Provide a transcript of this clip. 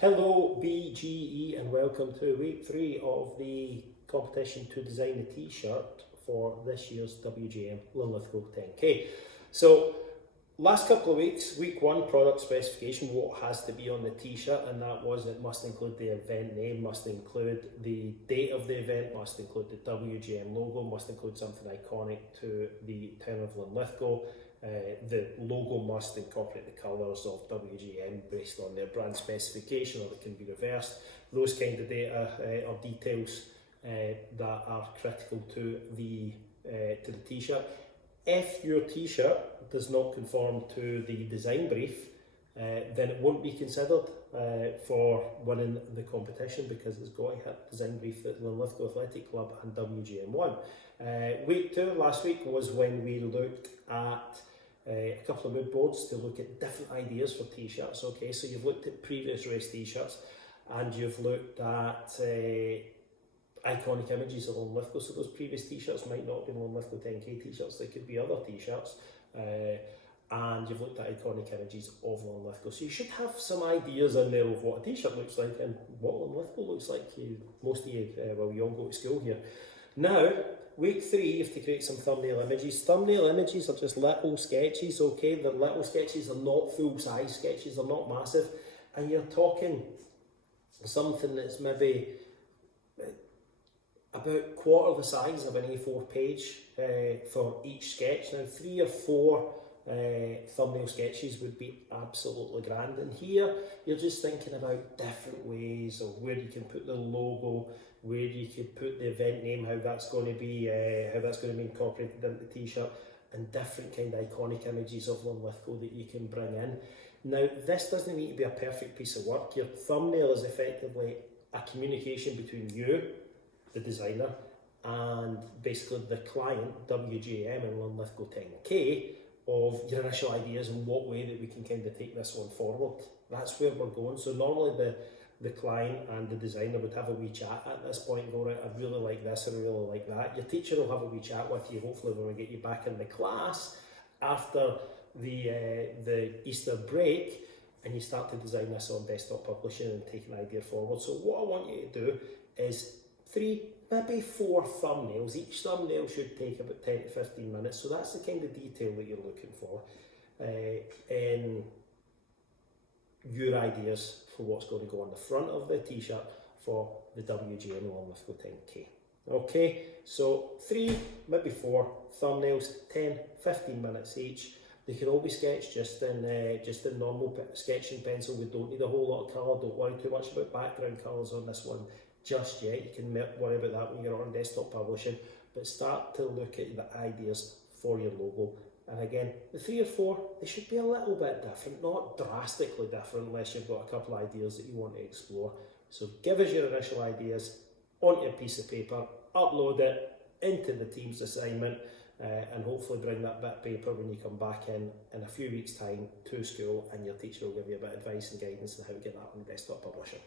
Hello BGE and welcome to week 3 of the competition to design a t-shirt for this year's WJM Linlithgow 10k. So last couple of weeks, week 1 product specification, what has to be on the t-shirt, and that was it must include the event name, must include the date of the event, must include the WJM logo, must include something iconic to the town of Linlithgow. The logo must incorporate the colours of WJM based on their brand specification, or it can be reversed. Those kind of data or details that are critical to the t-shirt. If your t-shirt does not conform to the design brief, then it won't be considered for winning the competition, because it's got to hit the design brief at Linlithgow Athletic Club and WJM 1. Week 2 last week was when we looked at a couple of mood boards to look at different ideas for t-shirts. Okay, so you've looked at previous race t-shirts and you've looked at iconic images of Linlithgow. So those previous t-shirts might not be Linlithgow 10k t-shirts, they could be other t-shirts. And you've looked at iconic images of Linlithgow. So you should have some ideas in there of what a t-shirt looks like and what Linlithgow looks like. Most of you, well, you all go to school here. Now, week 3, you have to create some thumbnail images. Thumbnail images are just little sketches, okay? They're little sketches, they're not full-size sketches, they're not massive. And you're talking something that's maybe about quarter the size of an A4 page for each sketch. Now, 3 or 4 thumbnail sketches would be absolutely grand. And here, you're just thinking about different ways of where you can put the logo, where you could put the event name, how that's going to be incorporated into the t-shirt, and different kind of iconic images of Linlithgow that you can bring in. Now, this doesn't need to be a perfect piece of work. Your thumbnail is effectively a communication between you, the designer, and basically the client, WJM and Linlithgow 10k, of your initial ideas and what way that we can kind of take this one forward. That's where we're going. So normally the client and the designer would have a wee chat at this point and go, right, I really like this and I really like that. Your teacher will have a wee chat with you, hopefully when we get you back in the class after the Easter break, and you start to design this on desktop publishing and take an idea forward. So what I want you to do is 3, maybe 4 thumbnails. Each thumbnail should take about 10 to 15 minutes. So that's the kind of detail that you're looking for in your ideas for what's going to go on the front of the t-shirt for the WJM Linlithgow 10k. Okay, so 3, maybe 4 thumbnails, 10, 15 minutes each. They can all be sketched just in normal sketching pencil. We don't need a whole lot of colour. Don't worry too much about background colours on this one just yet. You can worry about that when you're on desktop publishing, but start to look at the ideas for your logo. And again, the 3 or 4, they should be a little bit different, not drastically different, unless you've got a couple of ideas that you want to explore. So give us your initial ideas onto a piece of paper, upload it into the team's assignment, and hopefully bring that bit of paper when you come back in a few weeks' time to school, and your teacher will give you a bit of advice and guidance on how to get that on desktop publishing.